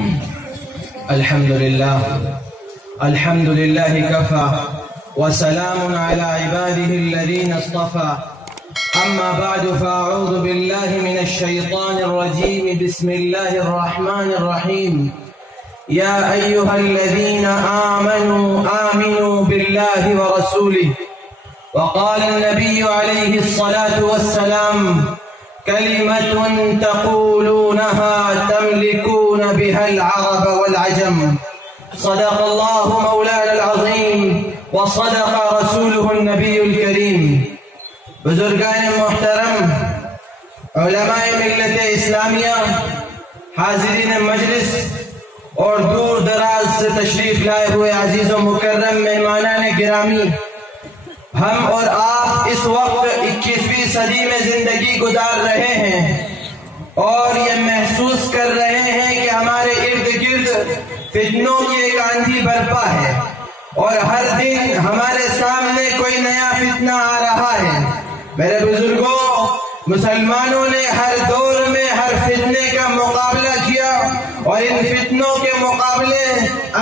الحمد لله كفى وسلام على عباده الذين اصطفى. أما بعد فأعوذ بالله من الشيطان الرجيم. بسم الله الرحمن الرحيم. يا أيها الذين آمنوا بالله ورسوله. وقال النبي عليه الصلاة والسلام: كلمة تقولونها تملكون بها العرب والعجم. صدق الله مولانا العظيم وصدق رسوله النبي الكريم. بزرگان محترم، علماء ملت اسلامیہ، حاضرین مجلس اور دور دراز سے تشریف لائے ہوئے عزیز و مکرم مہمانان گرامی، ہم اور آپ اس وقت 21ویں صدی میں زندگی گزار رہے ہیں اور یہ محسوس کر رہے ہیں کہ ہمارے ارد گرد فتنوں کی ایک آندھی برپا ہے اور ہر دن ہمارے سامنے کوئی نیا فتنہ آ رہا ہے۔ میرے بزرگوں، مسلمانوں نے ہر دور میں ہر فتنے کا مقابلہ کیا اور ان فتنوں کے مقابلے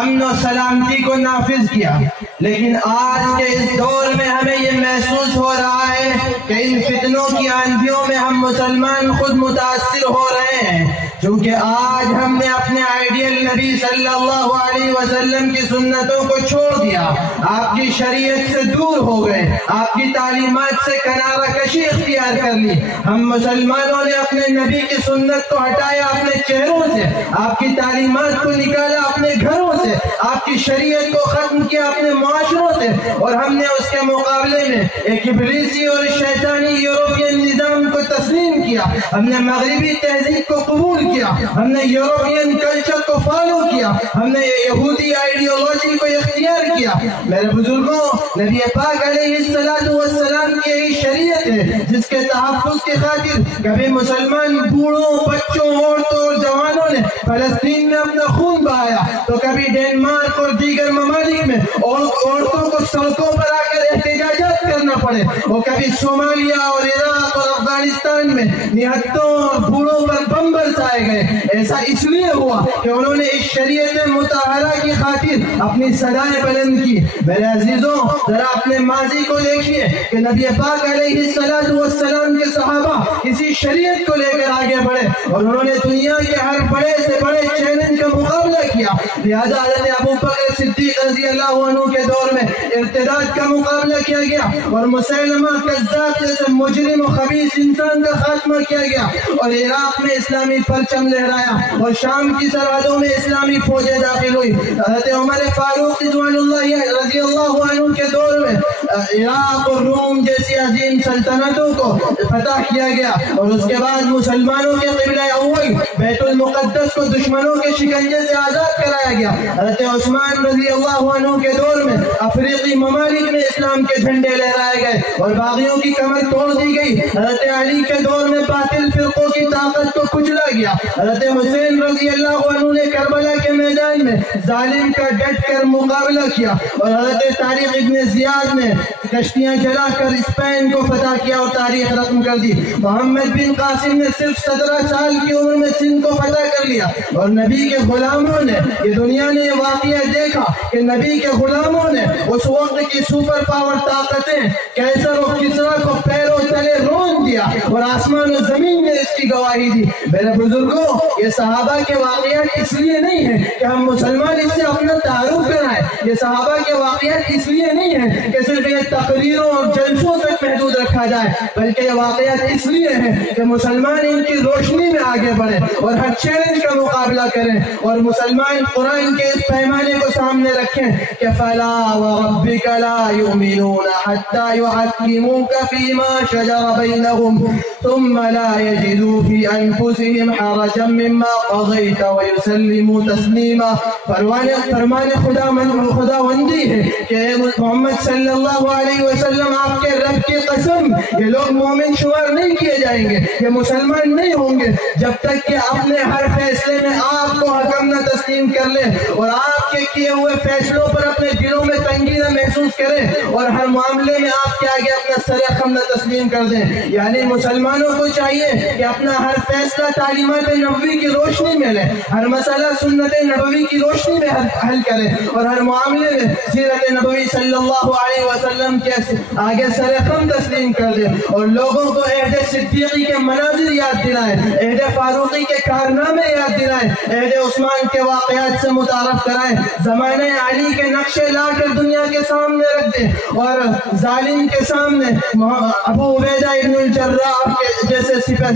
امن و سلامتی کو نافذ کیا، لیکن آج کے اس دور میں ہمیں یہ محسوس ہو رہا ہے کہ ان فتنوں کی آندھیوں میں ہم مسلمان خود متاثر ہو رہے ہیں، کیونکہ آج ہم نے اپنے آئیڈیل نبی صلی اللہ علیہ وسلم کی سنتوں کو چھوڑ دیا، آپ کی شریعت سے دور ہو گئے، آپ کی تعلیمات سے کنارہ کشی اختیار کر لی۔ ہم مسلمانوں نے اپنے نبی کی سنت کو ہٹایا اپنے چہروں سے، آپ کی تعلیمات کو نکالا اپنے گھروں سے، آپ کی شریعت کو ختم کیا اپنے معاشروں سے، اور ہم نے اس کے مقابلے میں ایک ابلیسی اور شیطانی یورپین نظام کو تسلیم کیا، ہم نے مغربی تہذیب کو قبول کیا، ہم نے یورپین کلچر کو فالو کیا، ہم نے یہودی آئیڈیالوجی کو اختیار کیا۔ میرے بزرگوں، نبی پاک علیہ السلام کی یہی شریعت ہے جس کے تحفظ کی خاطر کبھی مسلمان بوڑھوں، بچوں، عورتوں اور جوانوں نے فلسطین میں اپنا خون بہایا، تو کبھی ڈینمارک اور دیگر ممالک میں عورتوں کو سڑکوں پر آ کر احتجاجات کرنا پڑے، اور کبھی صومالیہ اور عراق اور افغانستان میں نہتوں اور بوڑھوں پر بم برسائے گئے۔ ایسا اس لیے ہوا کہ انہوں نے اس شریعت مطہرہ کی خاطر اپنی صدائیں بلند کی۔ میرے عزیزوں، ذرا اپنے ماضی کو دیکھیے کہ نبی پاک علیہ السلام کے صحابہ اسی شریعت کو لے کر آگے بڑھے اور انہوں نے دنیا کے ہر بڑے سے بڑے چیلنج کا مقابلہ کیا۔ لہذا حضرت ابوبکر صدیق رضی اللہ عنہ کے دور میں ارتداد کا مقابلہ کیا گیا اور مسیلمہ کذاب جیسے مجرم و خبیث انسان کا خاتمہ کیا گیا، اور عراق میں اسلامی پرچم لہرایا اور شام کی سرحدوں میں اسلامی فوجیں داخل ہوئی۔ حضرت عمر فاروق رضی اللہ عنہ کے دور میں عراق اور روم جیسی عظیم سلطنتوں کو فتح کیا گیا، اور اس کے بعد مسلمانوں کے قبلہ اول بیت المقدس کو دشمنوں کے شکنجے سے آزاد کرایا گیا۔ حضرت عثمان رضی اللہ عنہ کے دور میں افریقی ممالک میں اسلام کے جھنڈے لہرائے گئے اور باغیوں کی کمر توڑ دی گئی۔ حضرت علی کے دور میں باطل فرقوں کی طاقت کو کچلا گیا۔ حضرت حسین رضی اللہ عنہ نے کربلا کے میدان میں ظالم کا ڈٹ کر مقابلہ کیا، اور حضرت طارق ابن زیاد نے کشتیاں جلا کر اسپین کو فتح کیا اور تاریخ رقم کر دی۔ محمد بن قاسم نے صرف 17 سال کی عمر میں سندھ کو فتح کر لیا، اور نبی کے غلاموں نے، یہ دنیا نے یہ واقعہ دیکھا کہ نبی کے غلاموں نے اس وقت کی سپر پاور طاقتیں کیسر و کسرا کو پیروں تلے رون دیا، اور آسمان و زمین نے اس کی گواہی دی۔ میرے بزرگوں، یہ صحابہ کے واقعات اس لیے نہیں ہیں کہ ہم مسلمان اس سے اپنا تعارف کرائیں، یہ صحابہ کے واقعات اس لیے نہیں ہیں کہ صرف یہ تقریروں اور جلسوں تک محدود رکھا جائے، بلکہ یہ واقعات اس لیے ہیں کہ مسلمان ان کی روشنی میں آگے بڑھیں اور ہر چیلنج کا مقابلہ کریں، اور مسلمان قرآن کے اس پیمانے کو سامنے رکھیں کہ فَلَا وَرَبِّكَ لَا يُؤْمِنُونَ حَتَّى يُحَكِّمُوكَ فِي مَا شَجَرَ بَيْنَهُمْ ثُمَّ لَا يَجِدُوا فِي أَنفُسِهِمْ حَرَجًا مِّمَّا قَضَيْتَ وَيُسَلِّمُوا تَسْلِيمًا۔ فرمان خداوندی ہے کہ محمد صلی اللہ علیہ وسلم، آپ کے رب کی قسم، یہ لوگ مومن شمار نہیں کیے جائیں گے، یہ مسلمان نہیں ہوں گے جب تک کہ اپنے ہر فیصلے میں آپ کو حکم نہ تسلیم کر لیں اور آپ کے کیے ہوئے فیصلوں پر اپنے دلوں میں تنگی نہ محسوس کریں اور ہر معاملے میں آپ کے آگے اپنا سر خم نہ تسلیم کر دیں۔ یعنی مسلمان مسلمانوں کو چاہیے کہ اپنا ہر فیصلہ تعلیمات نبوی کی روشنی میں لے، ہر مسئلہ سنت نبوی کی روشنی میں حل کرے، اور ہر معاملے میں سیرت نبوی صلی اللہ علیہ وسلم کے آگے سر خم تسلیم کر دے، اور لوگوں کو عہد صدیقی کے مناظر یاد دلائے، عہد فاروقی کے کارنامے یاد دلائے، عہد عثمان کے واقعات سے متعارف کرائے، زمانہ علی کے نقشے لا کر دنیا کے سامنے رکھ دے، اور ظالم کے سامنے ابو عبیدہ ابن الجراح جیسے سپہ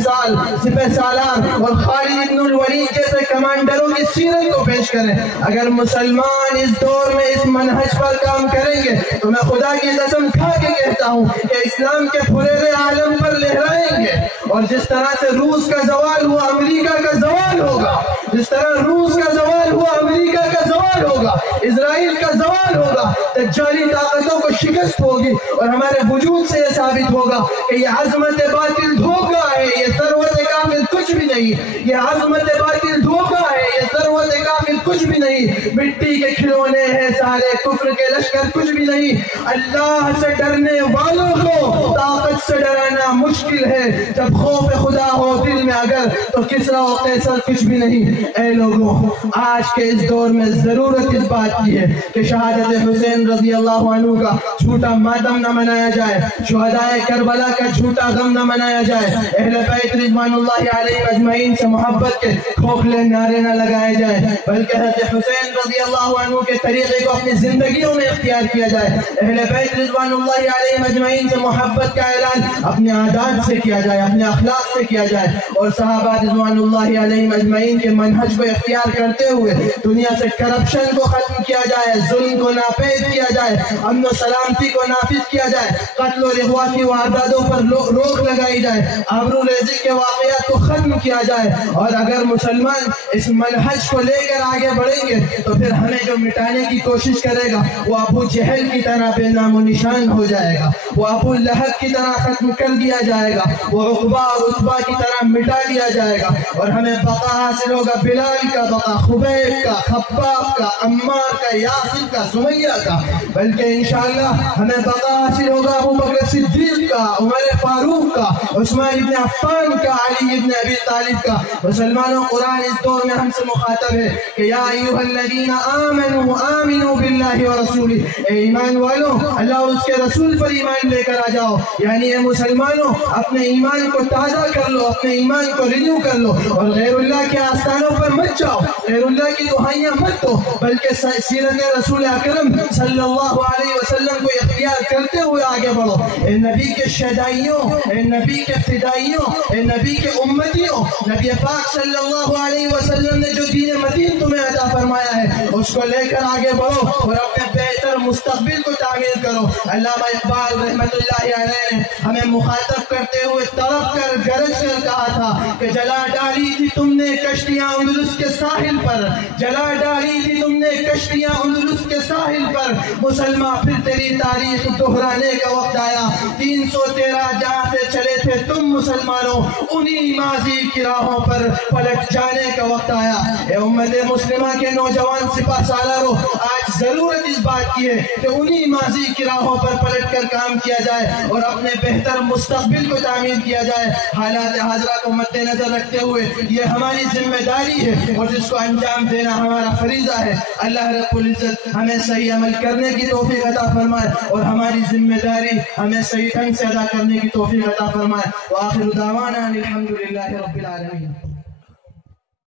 سالار اور خالد ابن الولید جیسے کمانڈروں کی سیرت کو پیش کریں۔ اگر مسلمان اس دور میں اس منہج پر کام کریں گے تو میں خدا کی قسم کھا کے کہتا ہوں کہ اسلام کے پھریرے عالم پر لہرائیں گے، اور جس طرح سے روس کا زوال ہوا امریکہ کا زوال ہوگا، جس طرح روس کا زوال ہوا امریکہ کا زوال ہوگا، اسرائیل کا زوال ہوگا، دجالی طاقتوں کو شکست ہوگی، اور ہمارے وجود سے یہ ثابت ہوگا کہ یہ عظمت باطل دھوکہ ہے، یہ ثروت کامل کچھ بھی نہیں، یہ عظمت باطل دھوکہ ہے، یہ ثروت کامل کچھ بھی نہیں، مٹی کے کھلونے ہیں سارے، کفر کے لشکر کچھ بھی نہیں۔ اللہ سے ڈرنے والوں کو طاقت سے ڈرانا مشکل ہے، جب خوف خدا ہو دل میں اگر تو کسرا و قیصر کچھ بھی نہیں۔ اے لوگوں، آج کے اس دور میں ضرورت اس بات کی ہے کہ شہادت حسین رضی اللہ عنہ کا جھوٹا ماتم نہ منایا جائے، شہدائے کربلا کا جھوٹا غم نہ منایا جائے، اہل بیت رضوان اللہ علیہ اجمعین سے محبت کے کھوکھلے نعرے نہ لگائے جائیں، بلکہ حضرت حسین رضی اللہ عنہ کے طریقے کو اپنی زندگیوں میں اختیار کیا جائے، اہل بیت رضوان اللہ علیہ اجمعین سے محبت کا اعلان اپنے عادات سے کیا جائے، اپنے اخلاق سے کیا جائے، اور صحابہ رضوان اللہ علیہ اجمعین کے منہج کو اختیار کرتے ہوئے دنیا سے کرپشن کو ختم کیا جائے، ظلم کو ناپید کیا جائے، امن و سلامتی کو نافذ کیا جائے، قتل و اغوا کی وارداتوں پر روک لگائی جائے، آبرو ریزی کے واقعات کو ختم کیا جائے۔ اور اگر مسلمان اس منہج کو لے کر آگے بڑھیں گے تو پھر ہمیں جو مٹانے کی کوشش کرے گا وہ ابو جہل کی طرح بے نام و نشان ہو جائے گا، وہ ابو لہب کی طرح ختم کر دیا جائے گا، وہ عقبہ اور عتبہ کی طرح مٹا دیا جائے گا، اور ہمیں بقا حاصل ہوگا بلال کا بقا، خبیب کا، خباب کا، عمار کا، یاسر کا، سمیہ کا، بلکہ انشاءاللہ ہمیں بقا حاصل ہوگا ابو بکر صدیق کا، عمر فاروق کا، عثمان ابن عفان کا، علی ابن ابی طالب کا۔ مسلمانوں، قرآن اس دور میں ہم سے مخاطب ہے کہ یا ایھا الذین آمنوا آمنوا باللہ ورسولہ، اے ایمان والو اللہ اور اس کے رسول پر ایمان لے کر آ جاؤ، یعنی اے مسلمانوں اپنے ایمان کو تازہ کر لو، اپنے ایمان کو رینیو کر لو، اور غیر اللہ کے آستانوں پر مت جاؤ، غیر اللہ کی دہائیاں مت دو، بلکہ سیرت رسول اکرم صلی اللہ علیہ وسلم کو اختیار کرتے ہوئے آگے بڑھو۔ اے نبی کے شہدائیوں، اے نبی کے فدائیوں، اے نبی کے امتیوں، نبی پاک صلی اللہ علیہ وسلم نے جو دین متین تمہیں عطا فرمایا ہے اس کو لے کر آگے بڑھو اور اپنے بہتر مستقبل کو تعمیر کرو۔ علامہ اقبال رحمۃ اللہ علیہ نے ہمیں مخاطب کرتے ہوئے تڑپ کر گرج کر کہا تھا کہ جلا ڈالی تھی تم نے کشتیاں اندلس کے ساحل پر، جلا ڈالی تھی تم نے کشتیاں اندلس کے ساحل پر، مسلمان پھر تیری تاریخ دہرانے کا وقت آیا، 313 جہاں سے چلے تھے تم مسلمانوں، انہی ماضی کی راہوں پر پلٹ جانے کا وقت آیا۔ اے امت مسلمہ کے نوجوان سپاہ سالاروں، آج ضرورت اس بات کی ہے کہ انہی ماضی کی راہوں پر پلٹ کر کام کیا جائے اور اپنے بہتر مستقبل کو تعمیر کیا جائے۔ حالات حاضرہ کو مد نظر رکھتے ہوئے یہ ہماری ذمہ داری ہے اور جس کو انجام دینا ہمارا فریضہ ہے۔ اللہ رب العزت ہمیں صحیح عمل کرنے کی توفیق عطا فرمائے اور ہماری ذمہ داری ہمیں صحیح ڈھنگ سے ادا کرنے کی توفیق عطا فرمائے۔ وآخر دعوانا الحمدللہ رب العالمین۔